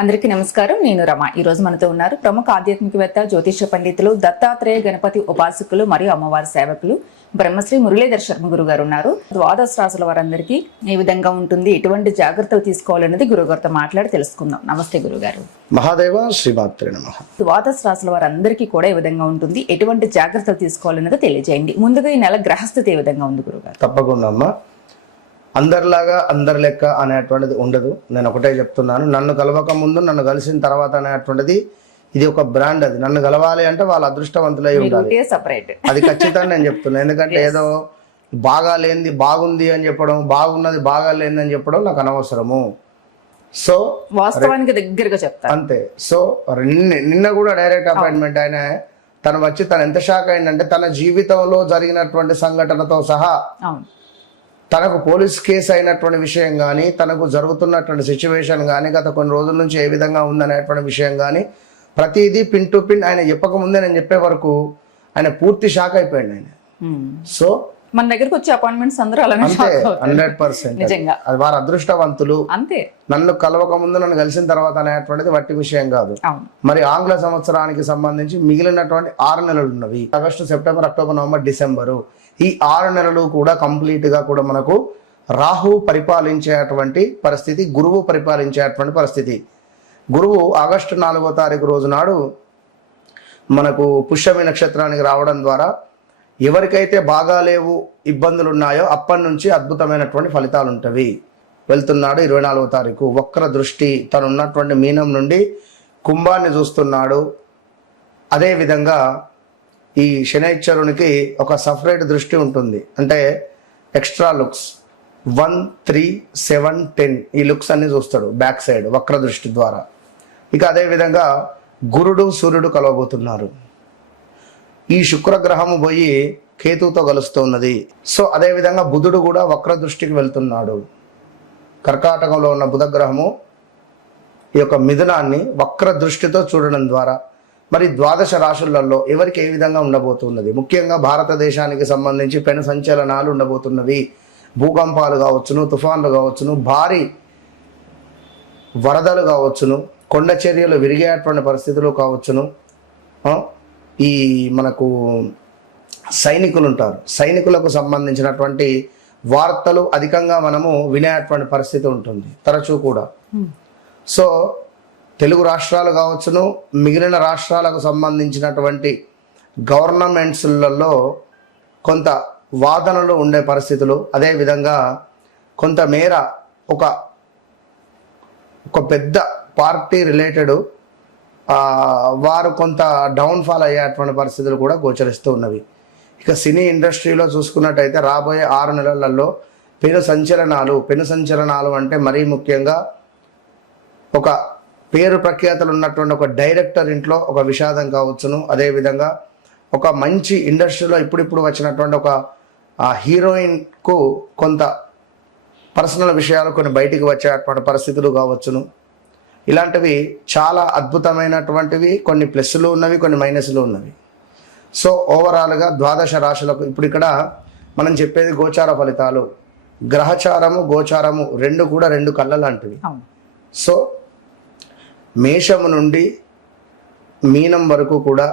అందరికీ నమస్కారం. నేను రమ. ఈ రోజు మనతో ఉన్నారు ప్రముఖ ఆధ్యాత్మికవేత్త, జ్యోతిష పండితులు, దత్తాత్రేయ గణపతి ఉపాసకులు మరియు అమ్మవారి సేవకులు బ్రహ్మశ్రీ మురళీధర్ శర్మ గురువు గారు ఉన్నారు. ద్వాదశ రాశుల వారందరికీ ఏ విధంగా ఉంటుంది, ఎటువంటి జాగ్రత్తలు తీసుకోవాలనేది గురుగారితో మాట్లాడి తెలుసుకుందాం. నమస్తే గురుగారు. మహాదేవ శ్రీమాత్రే నమః. ద్వాదశ రాశుల వారందరికీ కూడా ఏ విధంగా ఉంటుంది, ఎటువంటి జాగ్రత్తలు తీసుకోవాలనేది తెలియజేయండి. ముందుగా ఈ నెల గ్రహస్థితి ఏ విధంగా ఉంది గురుగారు? తప్పకుండా అమ్మా. అందరిలాగా అందరి లెక్క అనేటువంటిది ఉండదు. నేను ఒకటే చెప్తున్నాను, నన్ను కలవక ముందు నన్ను కలిసిన తర్వాత అనేటువంటిది ఇది ఒక బ్రాండ్. అది నన్ను కలవాలి అంటే వాళ్ళ అదృష్టవంతులై ఉండాలి. అది ఖచ్చితంగా నేను చెప్తున్నాను. ఎందుకంటే ఏదో బాగా లేనిది బాగుంది అని చెప్పడం, బాగున్నది బాగా లేనిది అని చెప్పడం నాకు అనవసరము. సో వాస్తవానికి దగ్గరగా చెప్తాను అంతే. సో నిన్న కూడా డైరెక్ట్ అపాయింట్మెంట్ ఆయన తను వచ్చి తను ఎంత షాక్ అయిందంటే తన జీవితంలో జరిగినటువంటి సంఘటనతో సహా తనకు పోలీస్ కేసు అయినటువంటి విషయం కానీ, తనకు జరుగుతున్నటువంటి సిచ్యువేషన్ కానీ, గత కొన్ని రోజుల నుంచి ఏ విధంగా ఉందనేటువంటి విషయం కానీ ప్రతిదీ పిన్ టు పిన్ ఆయన చెప్పకముందే నేను చెప్పే వరకు ఆయన పూర్తి షాక్ అయిపోయాడు ఆయన. సో మన దగ్గరకు వచ్చే అపాయింట్మెంట్స్ అందరూ అలానే 100% అది వారి అదృష్టవంతులు. అంతే. నన్ను కలవక ముందు నన్ను కలిసిన తర్వాత అనేటువంటిది వట్టి విషయం కాదు. మరి ఆంగ్ల సంవత్సరానికి సంబంధించి మిగిలినటువంటి 6 నెలలు ఉన్నవి. August, September, October, November, December. ఈ 6 నెలలు కూడా కంప్లీట్ గా కూడా మనకు రాహు పరిపాలించేటువంటి పరిస్థితి, గురువు పరిపాలించేటువంటి పరిస్థితి. గురువు ఆగస్టు 4వ తారీఖు రోజు నాడు మనకు పుష్యమి నక్షత్రానికి రావడం ద్వారా ఎవరికైతే బాగా లేవు, ఇబ్బందులు ఉన్నాయో అప్పటి నుంచి అద్భుతమైనటువంటి ఫలితాలు ఉంటవి. వెళ్తున్నాడు 24వ తారీఖు. వక్ర దృష్టి, తను ఉన్నటువంటి మీనం నుండి కుంభాన్ని చూస్తున్నాడు. అదేవిధంగా ఈ శనైశ్వరునికి ఒక సపరేట్ దృష్టి ఉంటుంది. అంటే ఎక్స్ట్రా లుక్స్ 1, 3, 7, 10 ఈ లుక్స్ అన్ని చూస్తాడు బ్యాక్ సైడ్ వక్ర దృష్టి ద్వారా. ఇక అదేవిధంగా గురుడు, సూర్యుడు కలవబోతున్నారు. ఈ శుక్రగ్రహము పోయి కేతుతో కలుస్తున్నది. సో అదేవిధంగా బుధుడు కూడా వక్ర దృష్టికి వెళ్తున్నాడు. కర్కాటకంలో ఉన్న బుధగ్రహము ఈ యొక్క మిథునాన్ని వక్ర దృష్టితో చూడడం ద్వారా మరి ద్వాదశ రాశులలో ఎవరికి ఏ విధంగా ఉండబోతున్నది, ముఖ్యంగా భారతదేశానికి సంబంధించి పెను సంచలనాలు ఉండబోతున్నవి. భూకంపాలు కావచ్చును, తుఫాన్లు కావచ్చును, భారీ వరదలు కావచ్చును, కొండ చర్యలు విరిగేటువంటి పరిస్థితులు కావచ్చును. ఈ మనకు సైనికులు ఉంటారు, సైనికులకు సంబంధించినటువంటి వార్తలు అధికంగా మనము వినేటువంటి పరిస్థితి ఉంటుంది తరచూ కూడా. సో తెలుగు రాష్ట్రాలు కావచ్చును, మిగిలిన రాష్ట్రాలకు సంబంధించినటువంటి గవర్నమెంట్స్లలో కొంత వాదనలు ఉండే పరిస్థితులు, అదేవిధంగా కొంతమేర ఒక పెద్ద పార్టీ రిలేటెడ్ వారు కొంత డౌన్ఫాల్ అయ్యేటువంటి పరిస్థితులు కూడా గోచరిస్తూ ఉన్నవి. ఇక సినీ ఇండస్ట్రీలో చూసుకున్నట్టయితే రాబోయే 6 నెలలలో పెను సంచలనాలు అంటే మరీ ముఖ్యంగా ఒక పేరు ప్రఖ్యాతలు ఉన్నటువంటి ఒక డైరెక్టర్ ఇంట్లో ఒక విషాదం కావచ్చును, అదేవిధంగా ఒక మంచి ఇండస్ట్రీలో ఇప్పుడిప్పుడు వచ్చినటువంటి ఒక హీరోయిన్కు కొంత పర్సనల్ విషయాలు కొన్ని బయటికి వచ్చేటువంటి పరిస్థితులు కావచ్చును. ఇలాంటివి చాలా అద్భుతమైనటువంటివి. కొన్ని ప్లస్లు ఉన్నవి, కొన్ని మైనస్లు ఉన్నవి. సో ఓవరాల్గా ద్వాదశ రాశులకు ఇప్పుడు ఇక్కడ మనం చెప్పేది గోచార ఫలితాలు. గ్రహచారము, గోచారము రెండు కూడా 2 కళ్ళ లాంటివి. సో మేషము నుండి మీనం వరకు కూడా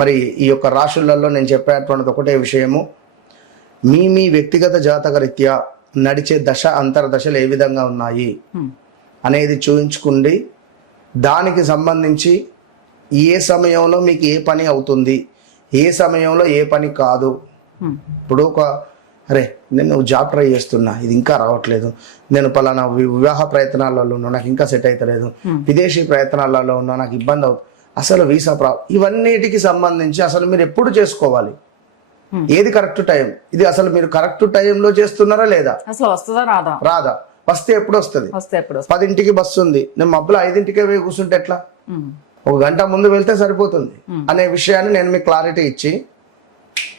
మరి ఈ యొక్క రాశులలో నేను చెప్పేటువంటిది ఒకటే విషయము. మీ వ్యక్తిగత జాతక రీత్యా నడిచే దశ అంతర్దశలు ఏ విధంగా ఉన్నాయి అనేది చూయించుకుండి దానికి సంబంధించి ఏ సమయంలో మీకు ఏ పని అవుతుంది, ఏ సమయంలో ఏ పని కాదు. ఇప్పుడు నేను జాబ్ ట్రై చేస్తున్నా, ఇది ఇంకా రావట్లేదు, నేను పలానా వివాహ ప్రయత్నాలలో ఉన్నా, నాకు ఇంకా సెట్ అవుతలేదు, విదేశీ ప్రయత్నాలలో ఉన్నా, నాకు ఇబ్బంది అవుతుంది, అసలు వీసా ఇవన్నిటికి సంబంధించి అసలు మీరు ఎప్పుడు చేసుకోవాలి, ఏది కరెక్ట్ టైం, ఇది అసలు మీరు కరెక్ట్ టైంలో చేస్తున్నారా లేదా, అసలు వస్తుందా రాదా, వస్తే ఎప్పుడు వస్తుంది, 10ంటికి బస్సు ఉంది, నేను మబ్బులో 5ంటికే పోయి కూర్చుంటే ఎట్లా, 1 గంట ముందు వెళ్తే సరిపోతుంది అనే విషయాన్ని నేను మీకు క్లారిటీ ఇచ్చి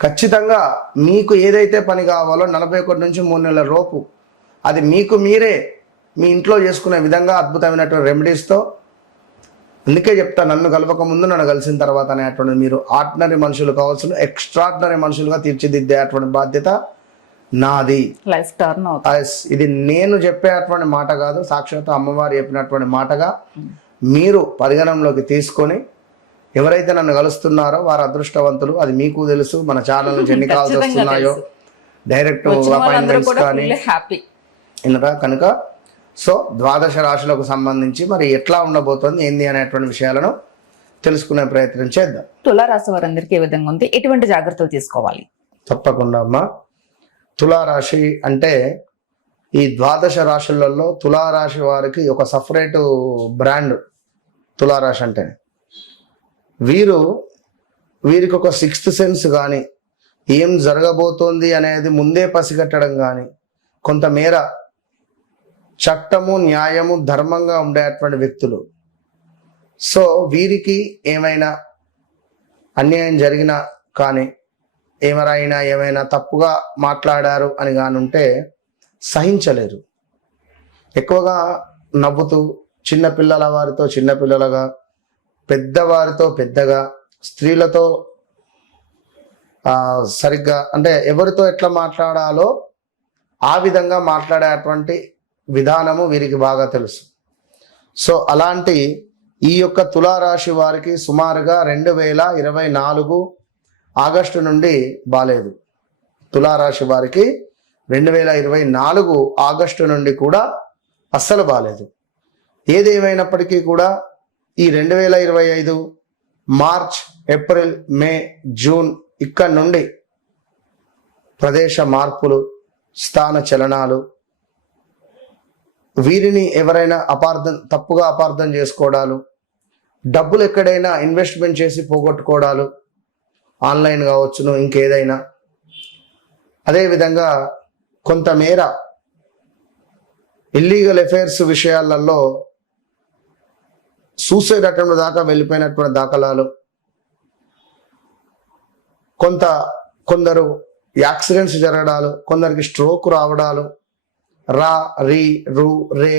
ఖచ్చితంగా మీకు ఏదైతే పని కావాలో 41 నుంచి 3 నెలల లోపు అది మీకు మీరే మీ ఇంట్లో చేసుకునే విధంగా అద్భుతమైనటువంటి రెమెడీస్తో. అందుకే చెప్తా, నన్ను కలవక ముందు నన్ను కలిసిన తర్వాత అనేటువంటిది మీరు ఆర్డినరీ మనుషులు కావాల్సిన ఎక్స్ట్రాడినరీ మనుషులుగా తీర్చిదిద్దేటువంటి బాధ్యత నాది. లైఫ్ టర్న్ ఇది నేను చెప్పేటువంటి మాట కాదు, సాక్షాత్ అమ్మవారు చెప్పినటువంటి మాటగా మీరు పరిగణనలోకి తీసుకొని ఎవరైతే నన్ను కలుస్తున్నారో వారు అదృష్టవంతులు. అది మీకు తెలుసు. మన ఛానల్ నుంచి ఎన్ని కాల్స్ ఖచ్చితంగా వస్తున్నాయో, తెలుసు. డైరెక్ట్ వచ్చిన వాళ్ళందరూ అపాయింట్మెంట్స్ కూడా కానీ ఫుల్ హ్యాపీ. ఇన్నరా కనుక సో ద్వాదశ రాశులకు సంబంధించి మరి ఎట్లా ఉండబోతోంది ఏంది అనేటువంటి విషయాలను తెలుసుకునే ప్రయత్నం చేద్దాం. తులారాశి వారందరికీ ఏ విధంగా ఉంది, ఎటువంటి జాగ్రత్తలు తీసుకోవాలి? తప్పకుండా అమ్మా. తులారాశి అంటే ఈ ద్వాదశ రాశులలో తులారాశి వారికి ఒక సపరేటు బ్రాండ్. తులారాశి అంటే వీరికి ఒక సిక్స్త్ సెన్స్ కానీ ఏం జరగబోతోంది అనేది ముందే పసిగట్టడం కానీ, కొంతమేర చట్టము న్యాయము ధర్మంగా ఉండేటువంటి వ్యక్తులు. సో వీరికి ఏమైనా అన్యాయం జరిగినా కానీ, ఎవరైనా ఏమైనా తప్పుగా మాట్లాడారు అని కానుంటే సహించలేరు. ఎక్కువగా నవ్వుతూ చిన్నపిల్లల వారితో చిన్నపిల్లలుగా, పెద్దవారితో పెద్దగా, స్త్రీలతో సరిగ్గా అంటే ఎవరితో ఎట్లా మాట్లాడాలో ఆ విధంగా మాట్లాడేటువంటి విధానము వీరికి బాగా తెలుసు. సో అలాంటి ఈ యొక్క తులారాశి వారికి సుమారుగా 2024 ఆగస్టు నుండి బాలేదు. తులారాశి వారికి 2024 ఆగస్టు నుండి కూడా అస్సలు బాలేదు. ఏదేమైనప్పటికీ కూడా ఈ 2025 మార్చ్, ఏప్రిల్, మే, జూన్ ఇక్కడ నుండి ప్రదేశ మార్పులు, స్థాన చలనాలు, వీరిని ఎవరైనా తప్పుగా అపార్థం చేసుకోవడాలు, డబ్బులు ఎక్కడైనా ఇన్వెస్ట్మెంట్ చేసి పోగొట్టుకోవడాలు, ఆన్లైన్ కావచ్చును ఇంకేదైనా, అదేవిధంగా కొంతమేర ఇల్లీగల్ అఫైర్స్ విషయాలలో సూసైడ్ అటెంప్ట్ దాకా వెళ్ళిపోయినటువంటి దాఖలాలు, కొందరు యాక్సిడెంట్స్ జరగడాలు, కొందరికి స్ట్రోక్ రావడాలు, రా, రి, రు, రే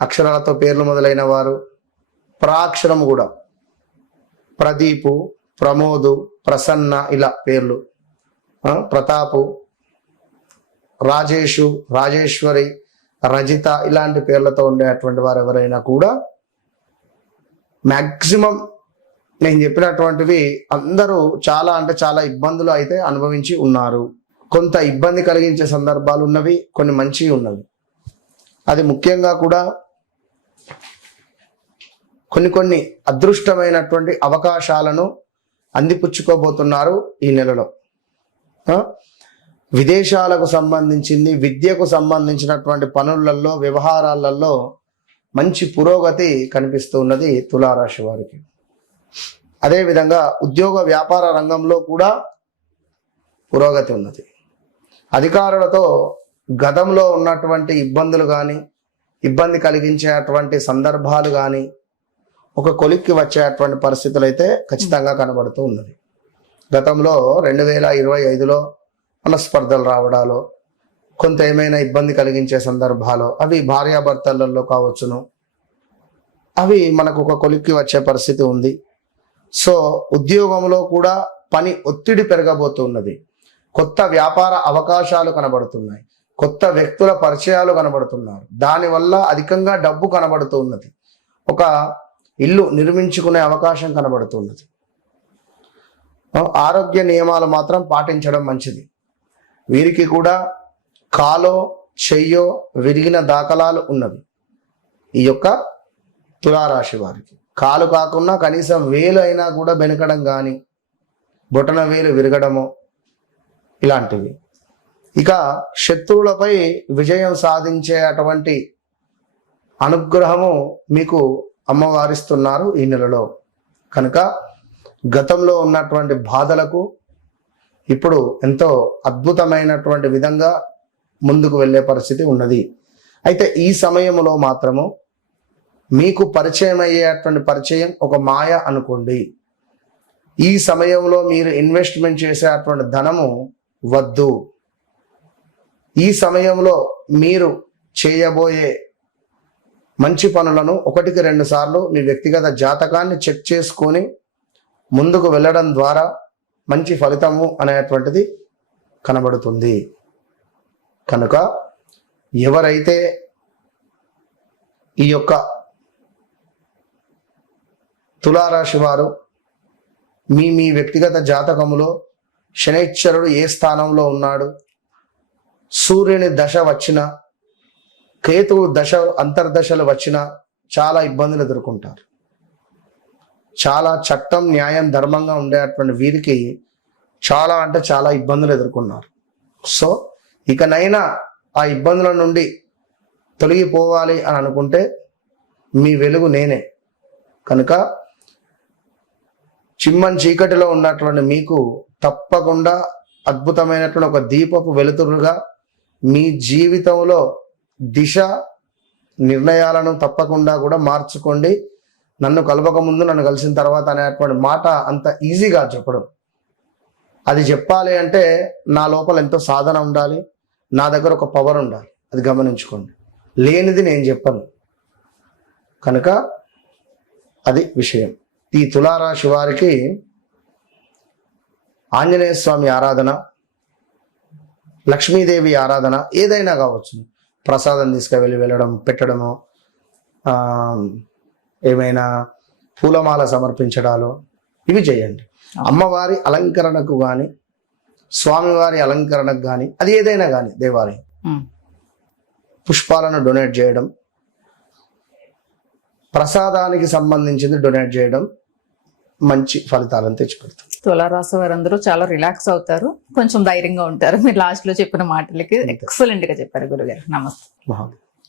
అక్షరాలతో పేర్లు మొదలైన వారు, ప్రాక్షరం కూడా ప్రదీపు, ప్రమోదు, ప్రసన్న ఇలా పేర్లు, ప్రతాపు, రాజేషు, రాజేశ్వరి, రజిత ఇలాంటి పేర్లతో ఉండేటువంటి వారు ఎవరైనా కూడా మ్యాక్సిమం నేను చెప్పినటువంటివి అందరూ చాలా అంటే చాలా ఇబ్బందులు అయితే అనుభవించి ఉన్నారు. కొంత ఇబ్బంది కలిగించే సందర్భాలు ఉన్నవి, కొన్ని మంచి ఉన్నవి. అది ముఖ్యంగా కూడా కొన్ని అదృష్టమైనటువంటి అవకాశాలను అందిపుచ్చుకోబోతున్నారు ఈ నెలలో. విదేశాలకు సంబంధించింది, విద్యకు సంబంధించినటువంటి పనులలో, వ్యవహారాలలో మంచి పురోగతి కనిపిస్తూ ఉన్నది తులారాశి వారికి. అదేవిధంగా ఉద్యోగ వ్యాపార రంగంలో కూడా పురోగతి ఉన్నది. అధికారులతో గతంలో ఉన్నటువంటి ఇబ్బందులు కానీ, ఇబ్బంది కలిగించేటువంటి సందర్భాలు కానీ ఒక కొలిక్కి వచ్చేటువంటి పరిస్థితులు అయితే ఖచ్చితంగా కనబడుతూ ఉన్నది. గతంలో 2025లో మనస్పర్ధలు రావడాలో, కొంత ఏమైనా ఇబ్బంది కలిగించే సందర్భాలు అవి భార్యాభర్తలలో కావచ్చును, అవి మనకు ఒక కొలిక్కి వచ్చే పరిస్థితి ఉంది. సో ఉద్యోగంలో కూడా పని ఒత్తిడి పెరగబోతున్నది. కొత్త వ్యాపార అవకాశాలు కనబడుతున్నాయి, కొత్త వ్యక్తుల పరిచయాలు కనబడుతున్నారు. దానివల్ల అధికంగా డబ్బు కనబడుతూ ఉన్నది. ఒక ఇల్లు నిర్మించుకునే అవకాశం కనబడుతున్నది. ఆరోగ్య నియమాలు మాత్రం పాటించడం మంచిది. వీరికి కూడా కాలో చెయ్యో విరిగిన దాఖలాలు ఉన్నవి. ఈ యొక్క తులారాశి వారికి కాలు కాకుండా కనీసం వేలు అయినా కూడా బెనకడం కానీ, బొటన వేలు విరగడము ఇలాంటివి. ఇక శత్రువులపై విజయం సాధించే అటువంటి అనుగ్రహము మీకు అమ్మవారిస్తున్నారు ఈ నెలలో. కనుక గతంలో ఉన్నటువంటి బాధలకు ఇప్పుడు ఎంతో అద్భుతమైనటువంటి విధంగా ముందుకు వెళ్ళే పరిస్థితి ఉన్నది. అయితే ఈ సమయంలో మాత్రము మీకు పరిచయం అయ్యేటువంటి పరిచయం ఒక మాయ అనుకోండి. ఈ సమయంలో మీరు ఇన్వెస్ట్మెంట్ చేసేటువంటి ధనము వద్దు. ఈ సమయంలో మీరు చేయబోయే మంచి పనులను 1-2 సార్లు మీ వ్యక్తిగత జాతకాన్ని చెక్ చేసుకొని ముందుకు వెళ్ళడం ద్వారా మంచి ఫలితము అనేటువంటిది కనబడుతుంది. కనుక ఎవరైతే ఈ యొక్క తులారాశి వారు మీ మీ వ్యక్తిగత జాతకములో శనైశ్వరుడు ఏ స్థానంలో ఉన్నాడు, సూర్యుని దశ వచ్చిన, కేతువు దశ అంతర్దశలు వచ్చిన చాలా ఇబ్బందులు ఎదుర్కొంటారు. చాలా చట్టం న్యాయం ధర్మంగా ఉండేటువంటి వీరికి చాలా అంటే చాలా ఇబ్బందులు ఎదుర్కొన్నారు. సో ఇకనైనా ఆ ఇబ్బందుల నుండి తొలగిపోవాలి అని అనుకుంటే మీ వెలుగు నేనే. కనుక చిమ్మని చీకటిలో ఉన్నటువంటి మీకు తప్పకుండా అద్భుతమైనటువంటి ఒక దీపపు వెలుతురుగా మీ జీవితంలో దిశ నిర్ణయాలను తప్పకుండా కూడా మార్చుకోండి. నన్ను కలవక ముందు నన్ను కలిసిన తర్వాత అనేటువంటి మాట అంత ఈజీగా చెప్పడం. అది చెప్పాలి అంటే నా లోపల ఎంతో సాధన ఉండాలి, నా దగ్గర ఒక పవర్ ఉండాలి. అది గమనించుకోండి. లేనిది నేను చెప్పను. కనుక అది విషయం. ఈ తులారాశి వారికి ఆంజనేయ స్వామి ఆరాధన, లక్ష్మీదేవి ఆరాధన ఏదైనా కావచ్చు, ప్రసాదం వెళ్ళడం పెట్టడము, ఏమైనా పూలమాల సమర్పించడాలు ఇవి చేయండి. అమ్మవారి అలంకరణకు కానీ స్వామివారి అలంకరణకు కానీ అది ఏదైనా కానీ దేవాలయం పుష్పాలను డొనేట్ చేయడం, ప్రసాదానికి సంబంధించింది డొనేట్ చేయడం మంచి ఫలితాలను తెచ్చిపెడుతుంది. తులారాశి వారందరూ చాలా రిలాక్స్ అవుతారు, కొంచెం ధైర్యంగా ఉంటారు. మీరు లాస్ట్ లో చెప్పిన మాటలకి ఎక్సలెంట్ గా చెప్పారు గురుగారు. నమస్తే. మహా